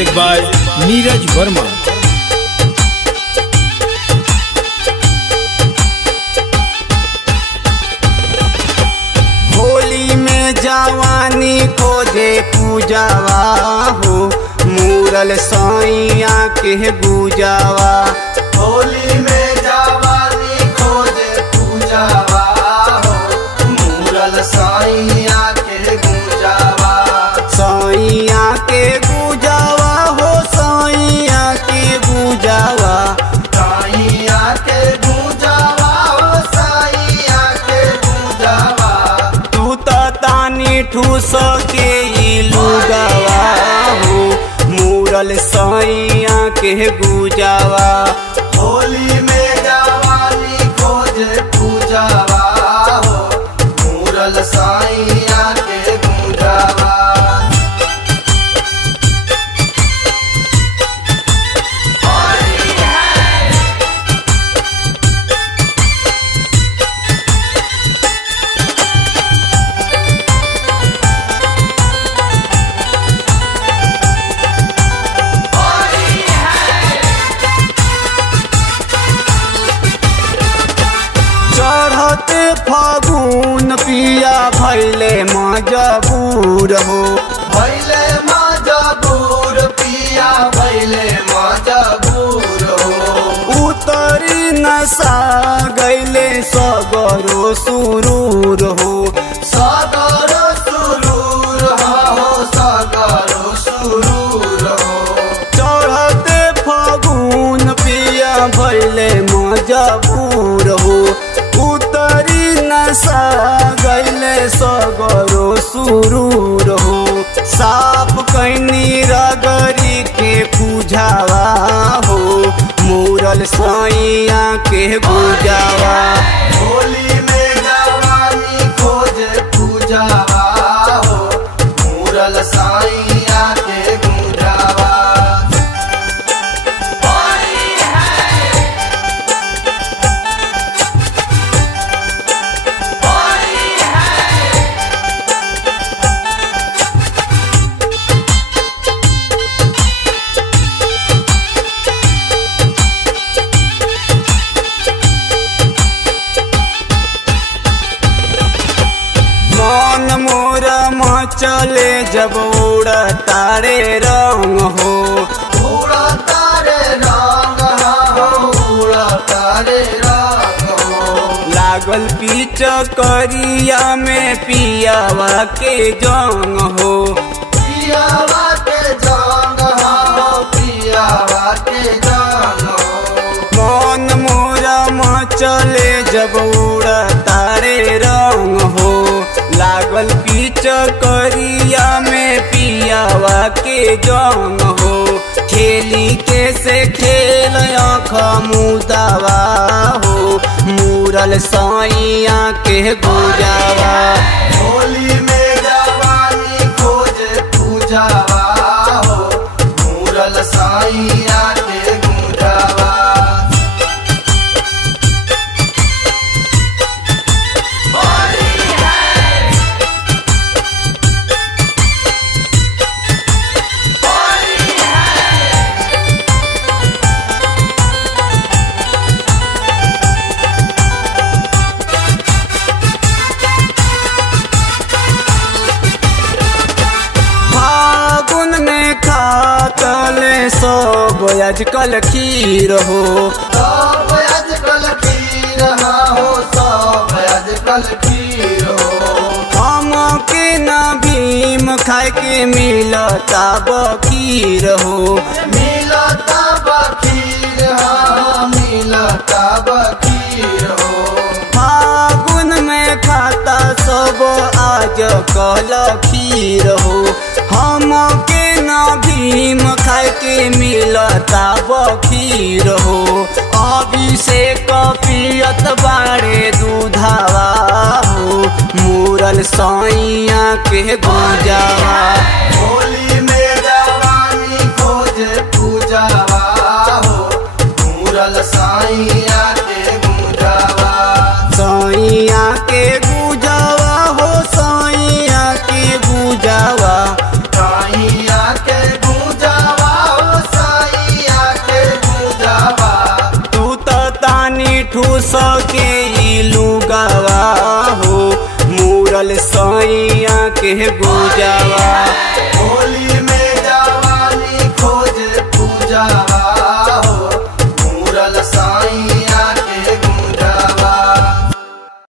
Music by Neeraj Verma. Holi में जवानी खोजे पूजावा हो, मूरल साइया के गुजावा। होली में जवानी खोजे पूजावा हो, मूरल साइया के गुजावा। साइया के गुजावा हो, साइया के गुजावा। साइया के गुजावा हो, साइया के गुजावा। तू तानी ठूस के लुगावा हो, मूरल साइया के गुजावा। होली में जवानी खोजे पूजावा हो, मूरल साइया के गुजावा। चढ़ते फागुन पिया भैले मजबूर हो, भैले मजबूर पिया भैले मजबूर हो। उतरी नशा गैले सगरो सुरूर हो। सागरो सुरूर हो, सागरो सुरूर हो। चढ़ते फागुन पिया भैले मजबूर हो, उतरी नशा गैले सगरो सुरूर हो। साफ कैनी रगरी के पूजावा हो, मूरल साइया के गुजावा। होली में जवानी खोजे पूजावा हो, मूरल साइया के गुजावा। मन मोर मचले जब उड़ तारे रंग हो, उड़ा तारे रंग हो, उड़ा तारे रंग हो। लागल पीच करिया में पियावा के जंग हो। पियावा के जंग हो, पियावा के जंग हो। मन मोरा मचले जब उड़ तारे रंग हो, लागल पीच करिया में पियावा के जंग हो। खेली के से खेल आँख मुदावा हो, मूरल साइया के गुजावा। होली में जवानी खोजे पूजावा हो, मूरल साइया के गुजावा। फागुन में खातले सब आजकल खीर हो, सब आजकल खीर हो, सब आजकल खीर हो। हम के न भीम खाए के मिलता बखीर हो। मिलता बखीर हो, मिलता बखीर हो। फागुन में खाता सब आजकल खीर हो, हम के न भीम खाए के मिलता बखीर हो। अभिषेक पियत बाड़े दूधावा हो, मूरल साइया के गुजावा। होली में जवानी खोजे पूजावा हो, मूरल साइया के गुजावा। साइया के गुजावा हो, साइया के गुजावा। साइया के गुजावा ठूस के लुगावा हो, मूरल सैया के गुजावा।